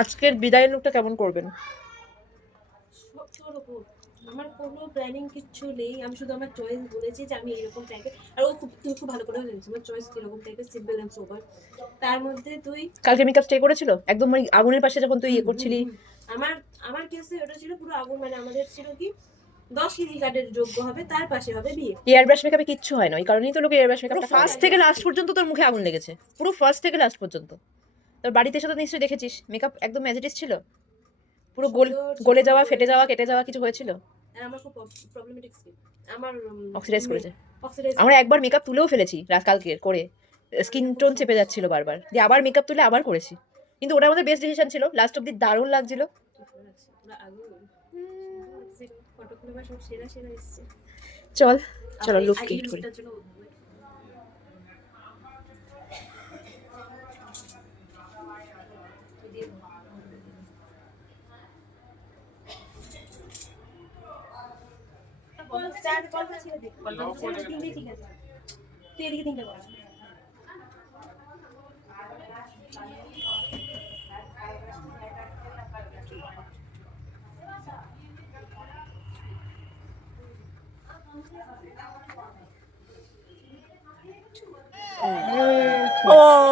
আজকের বিদায়ের লুকটা কেমন করবেন? তোর উপর আমার কোনো প্ল্যানিং কিচ্ছু নেই। আমি শুধু আমার চয়েস বলেছি যে আমি এরকম টাইপের। আর ও তুই খুব ভালো করে জানিস আমার চয়েস কিরকম টাইপের, সিম্পল অ্যান্ড সোবার। তার মধ্যে তুই কালকে মেকআপ স্টে করেছিল একদম, মানে আগুনের পাশে যখন তুই ইয়ে করছিলি। আমার আমার কেসে ওটা ছিল পুরো আগুন, মানে আমাদের ছিল কি 10 কেজি কার্ডের যোগ্য হবে, তার পাশে হবে বিয়ে। এয়ার ব্রাশ মেকআপে কিচ্ছু হয় না, ওই কারণেই তো লোকে এয়ার ব্রাশ মেকআপটা ফার্স্ট থেকে করে। লাস্ট পর্যন্ত তোর মুখে আগুন লেগেছে, পুরো ফার্স্ট থেকে লাস্ট পর্যন্ত। তোর বাড়িতে এসে তো নিশ্চয়ই দেখেছিস মেকআপ একদম ম্যাজেটিস ছিল, পুরো সুন্দর গলে চিকন যাওয়া, করে। ফেটে যাওয়া, কেটে যাওয়া কিছু হয়েছিল? আর আমার খুব প্রবলেমেটিক স্কিন। আমার অক্সিডাইজ করেছে। অক্সিডাইজ আমরা একবার মেকআপ তুলেও ফেলেছি রাত কালকের করে, স্কিন টোন চেপে যাচ্ছিল বারবার, দিয়ে আবার মেকআপ তুলে আবার করেছি। কিন্তু ওটা আমাদের বেস্ট ডিসিশন ছিল, লাস্ট অব্দি দারুণ লাগছিল। পুরো আগুন। ফটোগুলো আমার সব সেরা সেরা এসছে। চল চলো আমার লুক এই ক্রিয়েট করি। লুকটার জন্য চার বলটা ছেড়ে দে। বলটা তিনটে ঠিক আছে। তুই এদিকে তিনটে বল। ও